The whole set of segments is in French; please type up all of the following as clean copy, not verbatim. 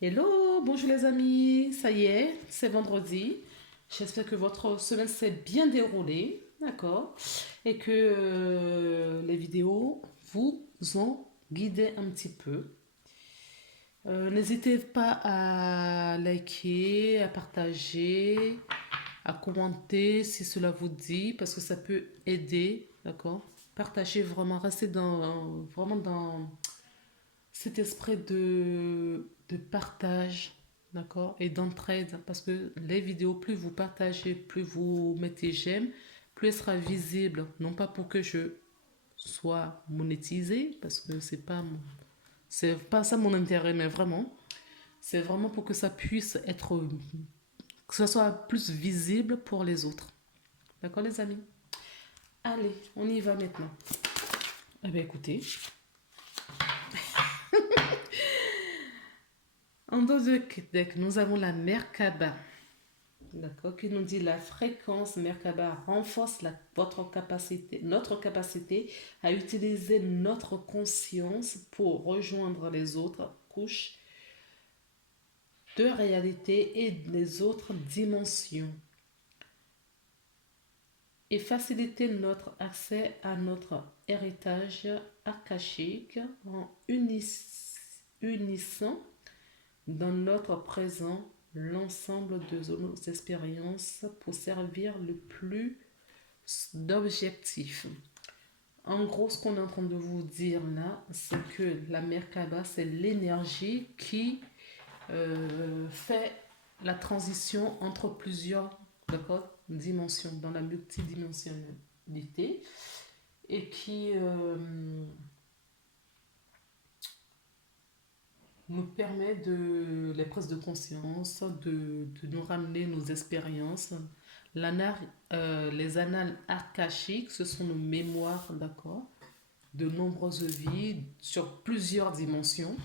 Hello, bonjour les amis, ça y est, c'est vendredi. J'espère que votre semaine s'est bien déroulée, d'accord, et que les vidéos vous ont guidé un petit peu. N'hésitez pas à liker, à partager, à commenter si cela vous dit, parce que ça peut aider, d'accord. Partagez vraiment, restez vraiment dans cet esprit de partage, d'accord, et d'entraide, parce que les vidéos, plus vous partagez, plus vous mettez j'aime, plus elle sera visible, non pas pour que je sois monétisé, parce que c'est pas ça mon intérêt, mais vraiment, c'est vraiment pour que ça puisse être, que ça soit plus visible pour les autres. D'accord, les amis? Allez, on y va maintenant. Eh bien, écoutez, en dos de deck, nous avons la Merkaba. D'accord, qui nous dit la fréquence Merkaba renforce votre capacité, notre capacité à utiliser notre conscience pour rejoindre les autres couches de réalité et les autres dimensions et faciliter notre accès à notre héritage akashique en unissant dans notre présent l'ensemble de nos expériences pour servir le plus d'objectifs. En gros, ce qu'on est en train de vous dire là, c'est que la Merkaba, c'est l'énergie qui fait la transition entre plusieurs, d'accord, dimensions, dans la multidimensionnalité, et qui nous permet les prises de conscience, de nous ramener nos expériences. Les annales akashiques, ce sont nos mémoires, d'accord, de nombreuses vies sur plusieurs dimensions,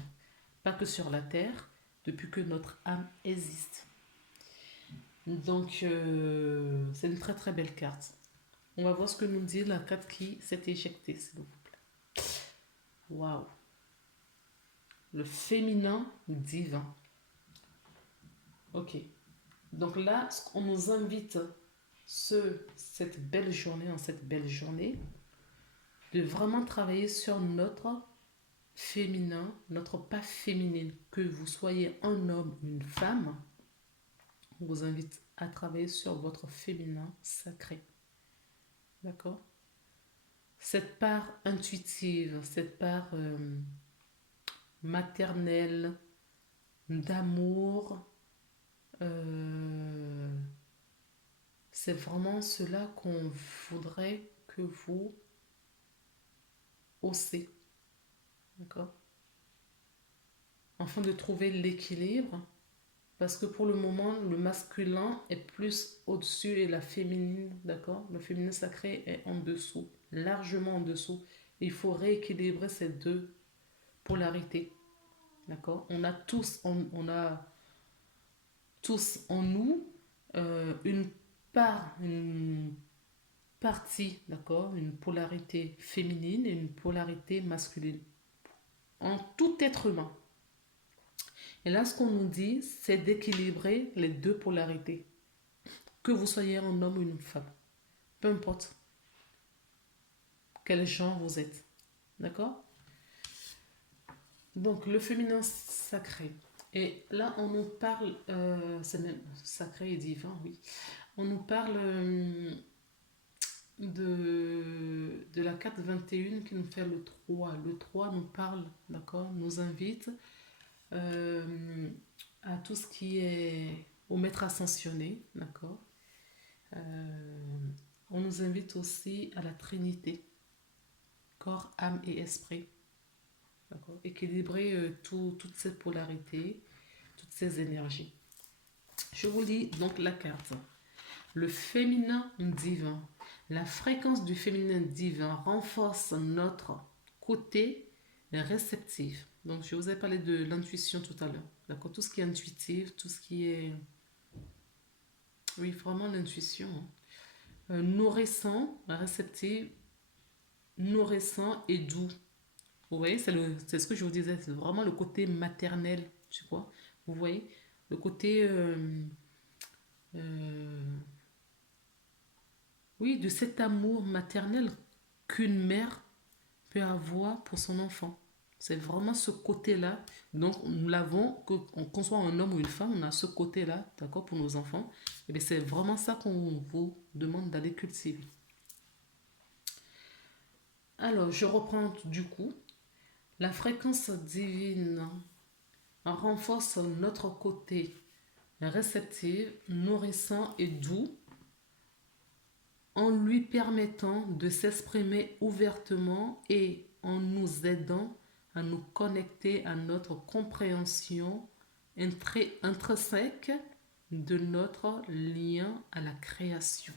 pas que sur la Terre, depuis que notre âme existe. Donc, c'est une très très belle carte. On va voir ce que nous dit la carte qui s'est éjectée, s'il vous plaît. Waouh! Le féminin divin. Ok. Donc là, on nous invite cette belle journée, en cette belle journée, de vraiment travailler sur notre féminin, notre pas féminine. Que vous soyez un homme ou une femme, on vous invite à travailler sur votre féminin sacré. D'accord? Cette part intuitive, cette part maternelle, d'amour, euh, c'est vraiment cela qu'on voudrait que vous haussez. D'accord? Afin de trouver l'équilibre, parce que pour le moment, le masculin est plus au-dessus et la féminine, d'accord? Le féminin sacré est en dessous, largement en dessous. Il faut rééquilibrer ces deux polarités, d'accord? On a tous en nous une partie, d'accord? Une polarité féminine et une polarité masculine. En tout être humain. Et là, ce qu'on nous dit, c'est d'équilibrer les deux polarités. Que vous soyez un homme ou une femme. Peu importe quel genre vous êtes. D'accord? Donc, le féminin sacré. Et là, on nous parle, c'est même sacré et divin, oui. On nous parle de la carte 21 qui nous fait le 3. Le 3 nous parle, d'accord, nous invite euh, à tout ce qui est au maître ascensionné, d'accord. On nous invite aussi à la Trinité, corps, âme et esprit, d'accord. Équilibrer toutes ces polarités, toutes ces énergies. Je vous lis donc la carte. Le féminin divin. La fréquence du féminin divin renforce notre côté réceptif. Donc, je vous ai parlé de l'intuition tout à l'heure. D'accord? Tout ce qui est intuitif, tout ce qui est. Oui, vraiment l'intuition. Nourrissant, réceptif, nourrissant et doux. Vous voyez, c'est ce que je vous disais. C'est vraiment le côté maternel, tu vois. Vous voyez? Le côté, euh, oui, de cet amour maternel qu'une mère peut avoir pour son enfant. C'est vraiment ce côté-là. Donc, nous l'avons, qu'on soit un homme ou une femme, on a ce côté-là, d'accord, pour nos enfants. Et bien, c'est vraiment ça qu'on vous demande d'aller cultiver. Alors, je reprends du coup. La fréquence divine renforce notre côté réceptif, nourrissant et doux en lui permettant de s'exprimer ouvertement et en nous aidant à nous connecter à notre compréhension intrinsèque de notre lien à la création.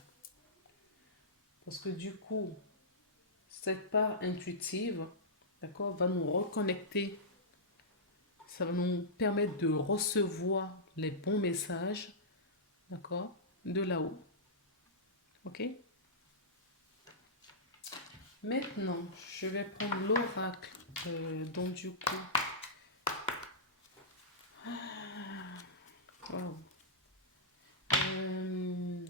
Parce que du coup, cette part intuitive, d'accord, va nous reconnecter, ça va nous permettre de recevoir les bons messages, d'accord, de là-haut. Ok? Maintenant, je vais prendre l'oracle. Donc, du coup, wow.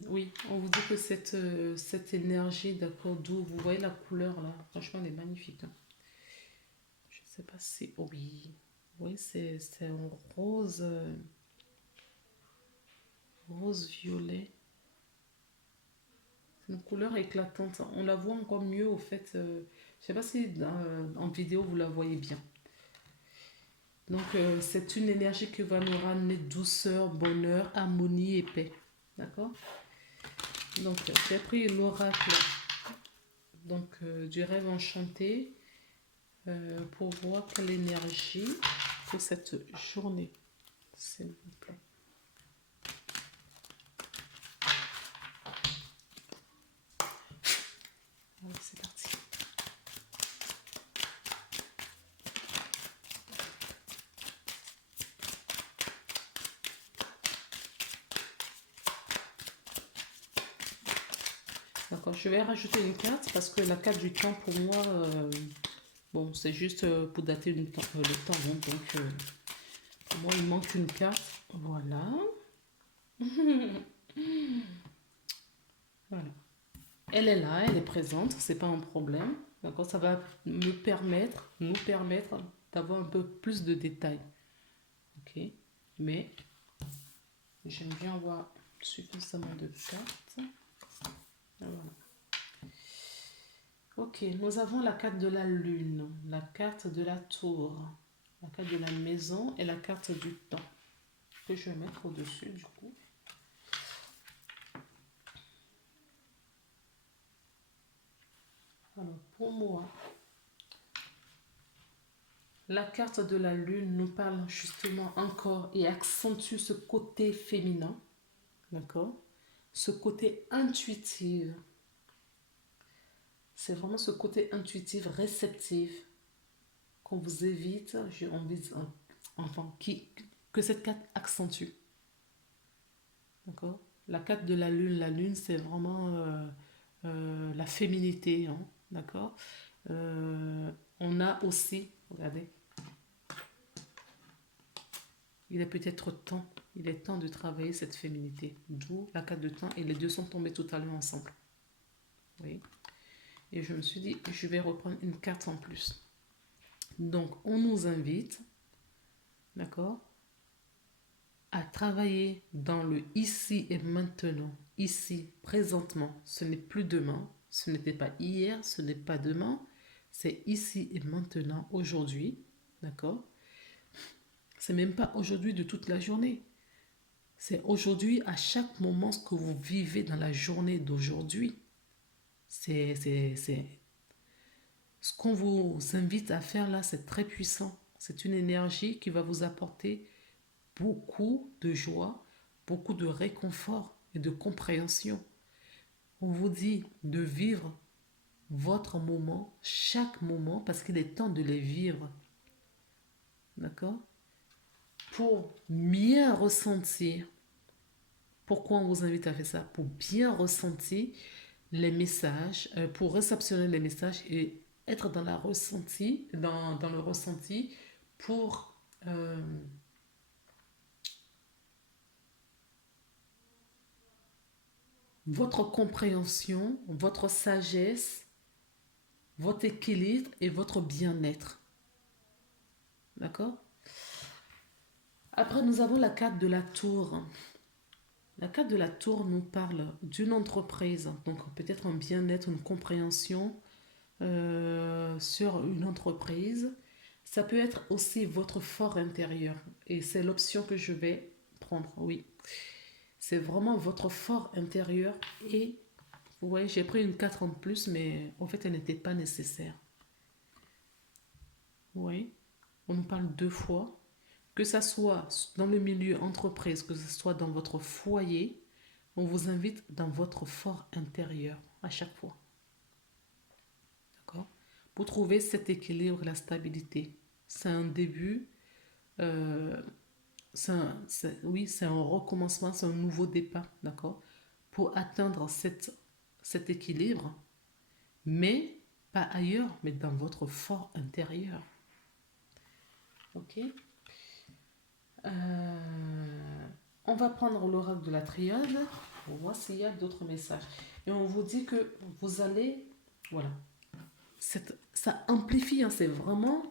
Oui, on vous dit que cette énergie, d'accord, d'où vous voyez la couleur là, franchement, elle est magnifique. Hein. Je ne sais pas si. Oh oui, oui, c'est un rose, rose violet. C'est une couleur éclatante. On la voit encore mieux au fait. Je ne sais pas si en vidéo vous la voyez bien. Donc, c'est une énergie qui va nous ramener douceur, bonheur, harmonie et paix. D'accord? Donc, j'ai pris l'oracle donc, du rêve enchanté pour voir quelle énergie pour cette journée, s'il vous plaît. Allez, c'est parti. D'accord, je vais rajouter une carte parce que la carte du temps pour moi, bon, c'est juste pour dater le temps. Hein, donc, pour moi, il manque une carte. Voilà. Voilà. Elle est là, elle est présente, c'est pas un problème. D'accord, ça va nous permettre d'avoir un peu plus de détails. Ok, mais j'aime bien avoir suffisamment de cartes. Voilà. Ok, nous avons la carte de la lune, la carte de la tour, la carte de la maison et la carte du temps que je vais mettre au-dessus du coup. Alors pour moi, la carte de la lune nous parle justement encore et accentue ce côté féminin, d'accord? Ce côté intuitif. C'est vraiment ce côté intuitif, réceptif qu'on vous évite, j'ai envie de, enfin, que cette carte accentue. D'accord? La carte de la lune, c'est vraiment la féminité. Hein, d'accord? On a aussi, regardez, il est temps de travailler cette féminité. D'où la carte de temps et les deux sont tombés totalement ensemble. Oui. Et je me suis dit, je vais reprendre une carte en plus. Donc, on nous invite, d'accord, à travailler dans le ici et maintenant. Ici, présentement, ce n'est plus demain, ce n'était pas hier, ce n'est pas demain, c'est ici et maintenant, aujourd'hui, d'accord? C'est même pas aujourd'hui de toute la journée. C'est aujourd'hui, à chaque moment, ce que vous vivez dans la journée d'aujourd'hui. C'est ce qu'on vous invite à faire là, c'est très puissant. C'est une énergie qui va vous apporter beaucoup de joie, beaucoup de réconfort et de compréhension. On vous dit de vivre votre moment, chaque moment, parce qu'il est temps de les vivre. D'accord? Pour bien ressentir. Pourquoi on vous invite à faire ça? Pour bien ressentir les messages, pour réceptionner les messages et être dans dans le ressenti pour votre compréhension, votre sagesse, votre équilibre et votre bien-être. D'accord? Après, nous avons la carte de la tour. La carte de la tour nous parle d'une entreprise, donc peut-être un bien-être, une compréhension sur une entreprise. Ça peut être aussi votre fort intérieur. Et c'est l'option que je vais prendre, oui. C'est vraiment votre fort intérieur. Et vous voyez, j'ai pris une 4 en plus, mais en fait, elle n'était pas nécessaire. Oui, on nous parle deux fois. Que ça soit dans le milieu entreprise, que ce soit dans votre foyer, on vous invite dans votre fort intérieur à chaque fois. D'accord? Pour trouver cet équilibre, la stabilité. C'est un début, euh, oui, c'est un recommencement, c'est un nouveau départ, d'accord? Pour atteindre cet équilibre, mais pas ailleurs, mais dans votre fort intérieur. Ok? On va prendre l'oracle de la triade pour voir s'il y a d'autres messages. Et on vous dit que vous allez, voilà, ça amplifie, hein, c'est vraiment,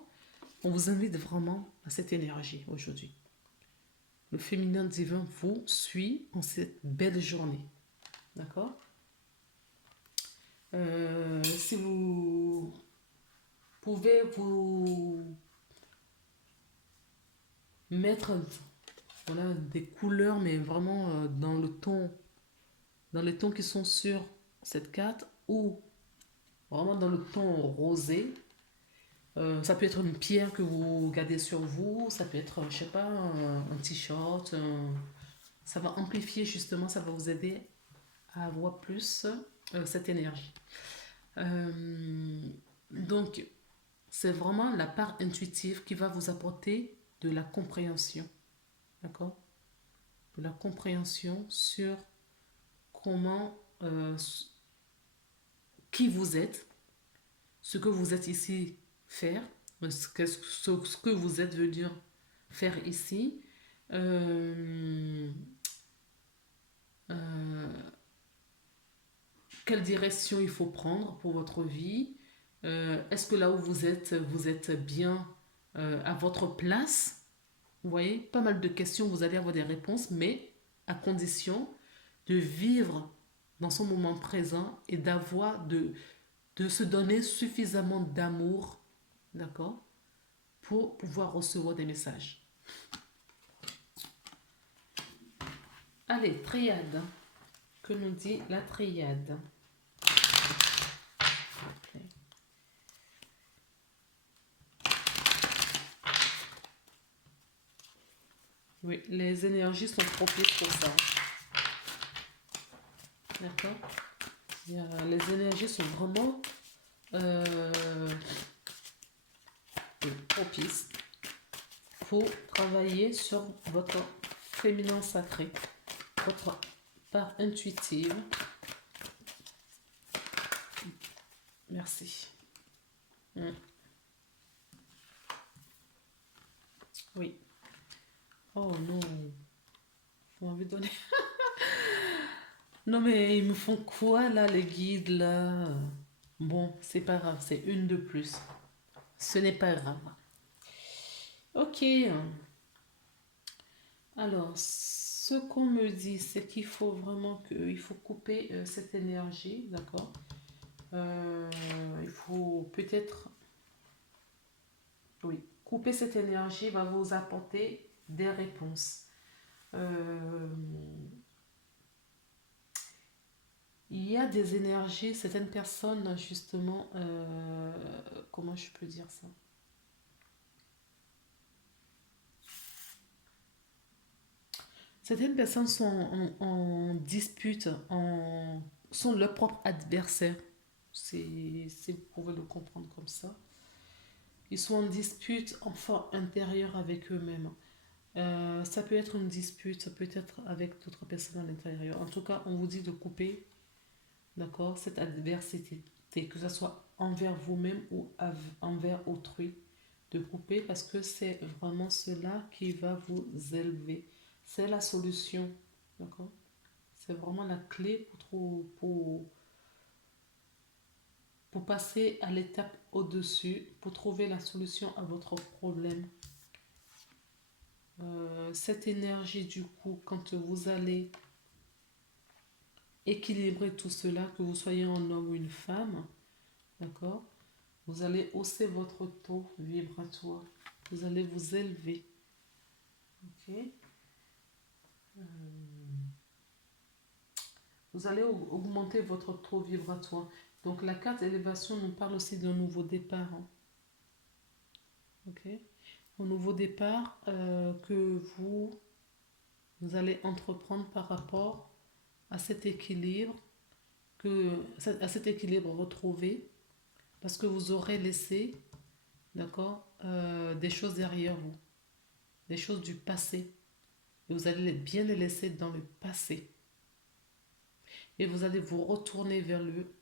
on vous invite vraiment à cette énergie aujourd'hui. Le féminin divin vous suit en cette belle journée. D'accord? Si vous pouvez vous mettre voilà, des couleurs, mais vraiment dans les tons qui sont sur cette carte, ou vraiment dans le ton rosé. Ça peut être une pierre que vous gardez sur vous, ça peut être, je sais pas, un t-shirt. Ça va amplifier justement, ça va vous aider à avoir plus cette énergie. Donc, c'est vraiment la part intuitive qui va vous apporter de la compréhension. D'accord? De la compréhension sur comment, qui vous êtes, ce que vous êtes ici faire, ce que vous êtes venu faire ici, euh, euh, quelle direction il faut prendre pour votre vie, est-ce que là où vous êtes bien à votre place. Vous voyez, pas mal de questions, vous allez avoir des réponses, mais à condition de vivre dans son moment présent et de se donner suffisamment d'amour, d'accord, pour pouvoir recevoir des messages. Allez, triade. Que nous dit la triade? Oui, les énergies sont propices pour ça. D'accord? Les énergies sont vraiment propices pour travailler sur votre féminin sacré, votre part intuitive. Merci. Oui. Oh non. Vous m'avez donné. Non mais ils me font quoi là, les guides là? Bon, c'est pas grave, c'est une de plus. Ce n'est pas grave. Ok. Alors, ce qu'on me dit, c'est qu'il faut vraiment il faut couper cette énergie, d'accord? Il faut peut-être, oui, couper cette énergie va vous apporter des réponses. Il y a des énergies, certaines personnes, justement, comment je peux dire ça? Certaines personnes sont en dispute, sont leurs propres adversaires. Vous pouvez le comprendre comme ça. Ils sont en dispute, en fort intérieur avec eux-mêmes. Ça peut être une dispute, ça peut être avec d'autres personnes à l'intérieur. En tout cas, on vous dit de couper, d'accord, cette adversité, que ce soit envers vous-même ou envers autrui, de couper parce que c'est vraiment cela qui va vous élever. C'est la solution, d'accord? C'est vraiment la clé pour passer à l'étape au-dessus, pour trouver la solution à votre problème. Cette énergie, du coup, quand vous allez équilibrer tout cela, que vous soyez un homme ou une femme, d'accord? Vous allez hausser votre taux vibratoire. Vous allez vous élever. Ok? Vous allez augmenter votre taux vibratoire. Donc la carte élévation nous parle aussi d'un nouveau départ. Hein. Ok? Un nouveau départ que vous allez entreprendre par rapport à cet équilibre, à cet équilibre retrouvé, parce que vous aurez laissé, d'accord, des choses derrière vous, des choses du passé. Et vous allez bien les laisser dans le passé. Et vous allez vous retourner vers le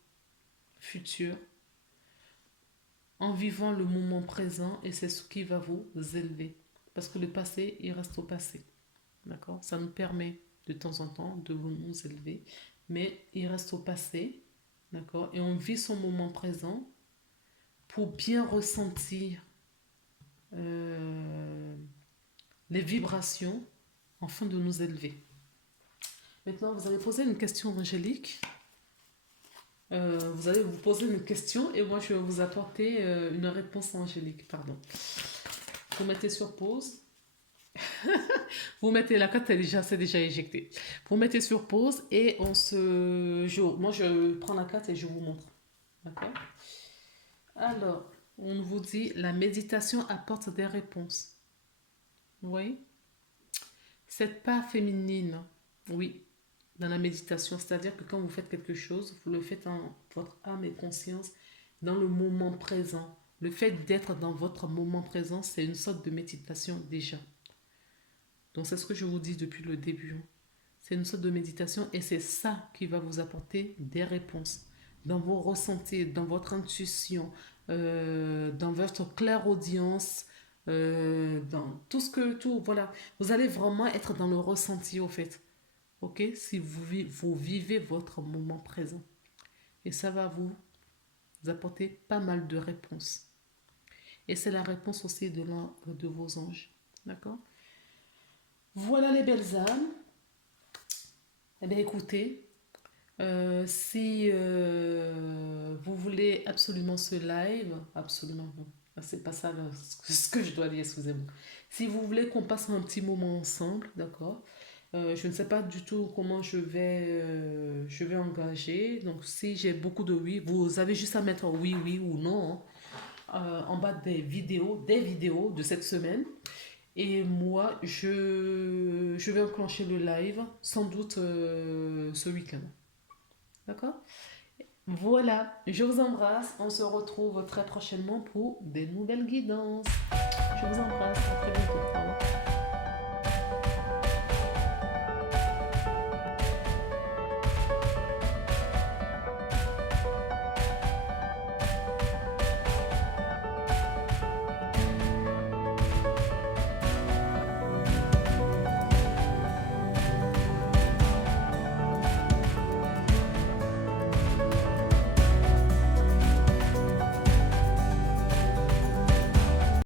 futur en vivant le moment présent et c'est ce qui va vous élever. Parce que le passé, il reste au passé. D'accord? Ça nous permet de temps en temps de nous élever, mais il reste au passé. D'accord? Et on vit son moment présent pour bien ressentir les vibrations afin de nous élever. Maintenant, vous allez poser une question angélique. Vous allez vous poser une question et moi je vais vous apporter une réponse angélique. Pardon. Vous mettez sur pause. Vous mettez la carte, c'est déjà éjecté. Vous mettez sur pause et moi je prends la carte et je vous montre. D'accord? Alors, on vous dit la méditation apporte des réponses. Oui. Cette part féminine, oui, dans la méditation, c'est-à-dire que quand vous faites quelque chose, vous le faites en votre âme et conscience dans le moment présent. Le fait d'être dans votre moment présent, c'est une sorte de méditation déjà. Donc c'est ce que je vous dis depuis le début. C'est une sorte de méditation et c'est ça qui va vous apporter des réponses dans vos ressentis, dans votre intuition, dans votre clairaudience, dans voilà. Vous allez vraiment être dans le ressenti au fait. Ok? Si vous vivez votre moment présent. Et ça va vous apporter pas mal de réponses. Et c'est la réponse aussi de l'un de vos anges. D'accord? Voilà les belles âmes. Eh bien écoutez, si vous voulez absolument ce live, absolument non, c'est pas ça ce que je dois dire, excusez-moi. Si vous voulez qu'on passe un petit moment ensemble, d'accord, je ne sais pas du tout comment je vais engager. Donc, si j'ai beaucoup de oui, vous avez juste à mettre oui, oui ou non en bas des vidéos de cette semaine. Et moi, je vais enclencher le live sans doute ce week-end. D'accord? Voilà, je vous embrasse. On se retrouve très prochainement pour des nouvelles guidances. Je vous embrasse. À très bientôt. Au revoir.